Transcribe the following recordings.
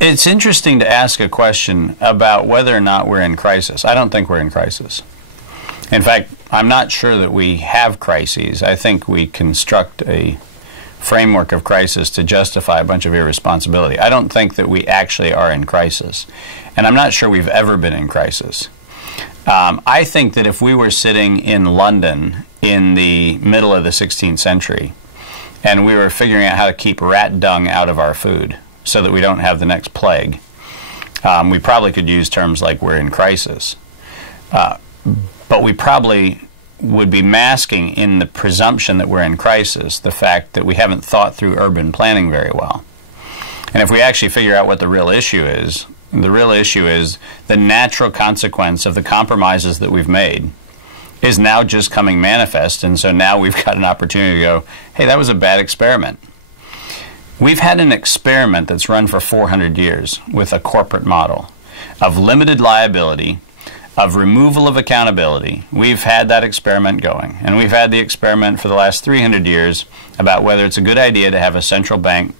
It's interesting to ask a question about whether or not we're in crisis. I don't think we're in crisis. In fact, I'm not sure that we have crises. I think we construct a framework of crisis to justify a bunch of irresponsibility. I don't think that we actually are in crisis. And I'm not sure we've ever been in crisis. I think that if we were sitting in London in the middle of the 16th century and we were figuring out how to keep rat dung out of our food so that we don't have the next plague, we probably could use terms like we're in crisis. But we probably would be masking in the presumption that we're in crisis the fact that we haven't thought through urban planning very well. And if we actually figure out what the real issue is, the real issue is the natural consequence of the compromises that we've made is now just coming manifest, and so now we've got an opportunity to go, hey, that was a bad experiment. We've had an experiment that's run for 400 years with a corporate model of limited liability, of removal of accountability. We've had that experiment going, and we've had the experiment for the last 300 years about whether it's a good idea to have a central bank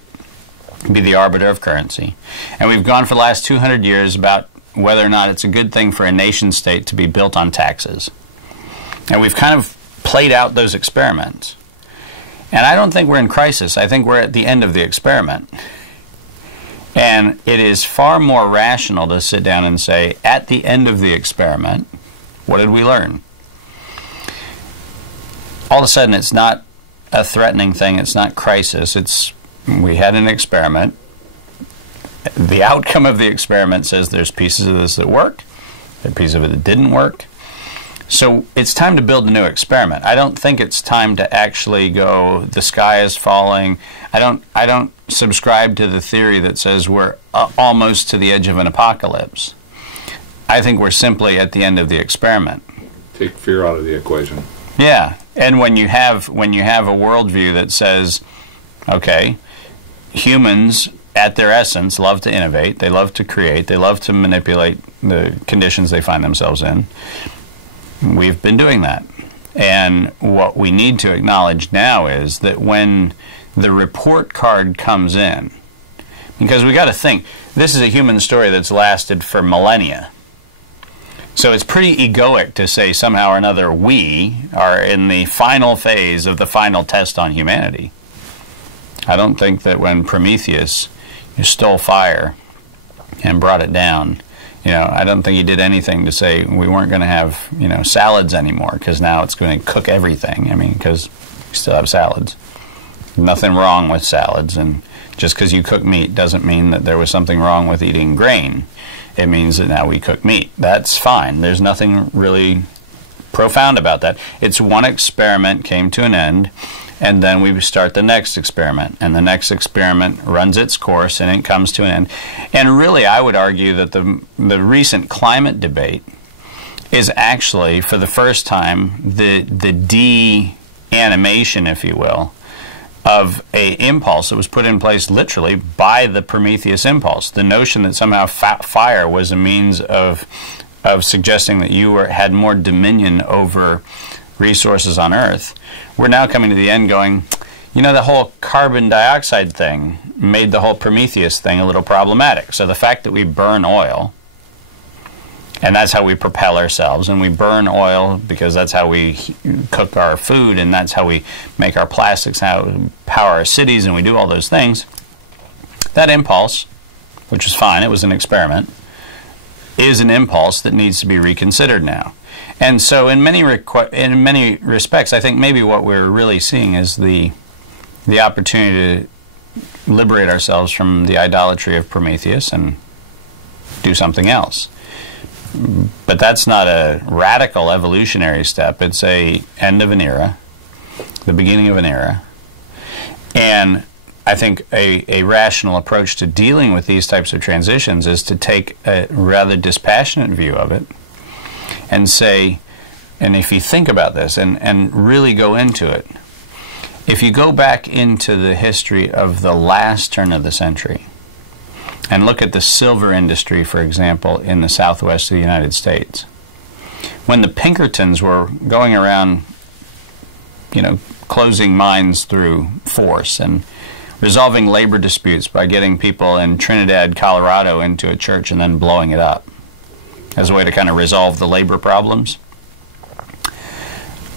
be the arbiter of currency. And we've gone for the last 200 years about whether or not it's a good thing for a nation state to be built on taxes. And we've kind of played out those experiments. And I don't think we're in crisis. I think we're at the end of the experiment. And it is far more rational to sit down and say, at the end of the experiment, what did we learn? All of a sudden, it's not a threatening thing. It's not crisis. We had an experiment. The outcome of the experiment says there's pieces of this that work, there's pieces of it that didn't work. So it's time to build a new experiment. I don't think it's time to actually go, the sky is falling. I don't subscribe to the theory that says we're almost to the edge of an apocalypse. I think we're simply at the end of the experiment. Take fear out of the equation. Yeah, and when you have a worldview that says, okay, humans at their essence love to innovate, they love to create, they love to manipulate the conditions they find themselves in. We've been doing that. And what we need to acknowledge now is that when the report card comes in, because we got to think, this is a human story that's lasted for millennia. So it's pretty egoic to say somehow or another we are in the final phase of the final test on humanity. I don't think that when Prometheus stole fire and brought it down, I don't think he did anything to say we weren't going to have, salads anymore because now it's going to cook everything. I mean, because we still have salads. Nothing wrong with salads, and just because you cook meat doesn't mean that there was something wrong with eating grain. It means that now we cook meat. That's fine. There's nothing really profound about that. It's one experiment came to an end, and then we start the next experiment, and the next experiment runs its course, and it comes to an end. And really, I would argue that the recent climate debate is actually, for the first time, the de-animation, if you will, of a impulse that was put in place literally by the Prometheus impulse. The notion that somehow fire was a means of suggesting that you had more dominion over resources on Earth. We're now coming to the end going, the whole carbon dioxide thing made the whole Prometheus thing a little problematic. So the fact that we burn oil, and that's how we propel ourselves, and we burn oil because that's how we cook our food, and that's how we make our plastics, how we power our cities, and we do all those things. That impulse, which was fine, it was an experiment, is an impulse that needs to be reconsidered now. And so in many respects, I think maybe what we're really seeing is the opportunity to liberate ourselves from the idolatry of Prometheus and do something else. But that's not a radical evolutionary step. It's a end of an era, the beginning of an era. And I think a rational approach to dealing with these types of transitions is to take a rather dispassionate view of it and say, and if you think about this and really go into it, if you go back into the history of the last turn of the century and look at the silver industry, for example, in the southwest of the United States, when the Pinkertons were going around, closing mines through force, and resolving labor disputes by getting people in Trinidad, Colorado into a church and then blowing it up as a way to kind of resolve the labor problems.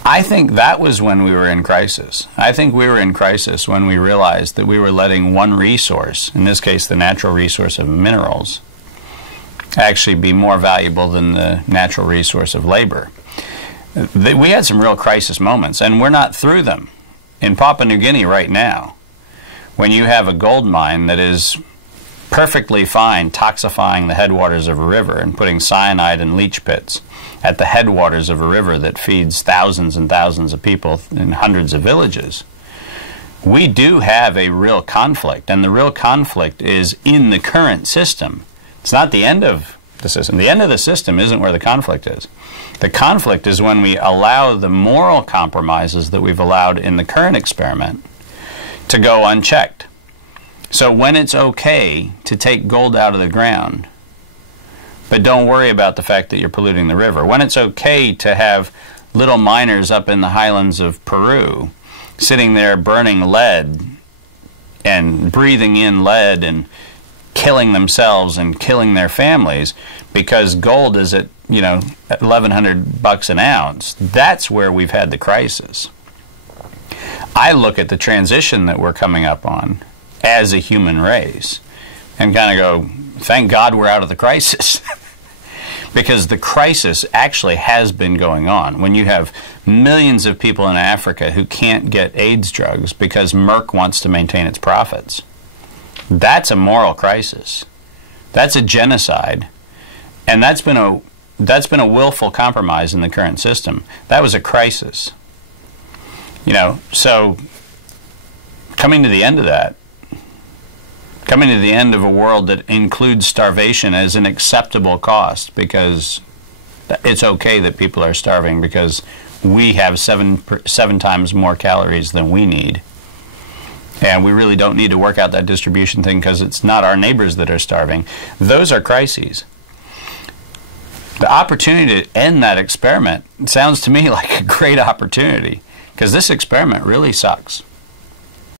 I think that was when we were in crisis. I think we were in crisis when we realized that we were letting one resource, in this case the natural resource of minerals, actually be more valuable than the natural resource of labor. We had some real crisis moments, and we're not through them. In Papua New Guinea right now, when you have a gold mine that is perfectly fine toxifying the headwaters of a river and putting cyanide in leach pits at the headwaters of a river that feeds thousands and thousands of people in hundreds of villages, we do have a real conflict, and the real conflict is in the current system. It's not the end of the system. The end of the system isn't where the conflict is. The conflict is when we allow the moral compromises that we've allowed in the current experiment to go unchecked. So when it's okay to take gold out of the ground, but don't worry about the fact that you're polluting the river. When it's okay to have little miners up in the highlands of Peru sitting there burning lead and breathing in lead and killing themselves and killing their families because gold is at, at $1,100 an ounce, that's where we've had the crisis. I look at the transition that we're coming up on as a human race and kind of go, thank God we're out of the crisis. Because the crisis actually has been going on. When you have millions of people in Africa who can't get AIDS drugs because Merck wants to maintain its profits, that's a moral crisis. That's a genocide. And that's been a willful compromise in the current system. That was a crisis. So coming to the end of that, coming to the end of a world that includes starvation as an acceptable cost, because it's okay that people are starving because we have seven times more calories than we need. And we really don't need to work out that distribution thing because it's not our neighbors that are starving. Those are crises. The opportunity to end that experiment sounds to me like a great opportunity, because this experiment really sucks.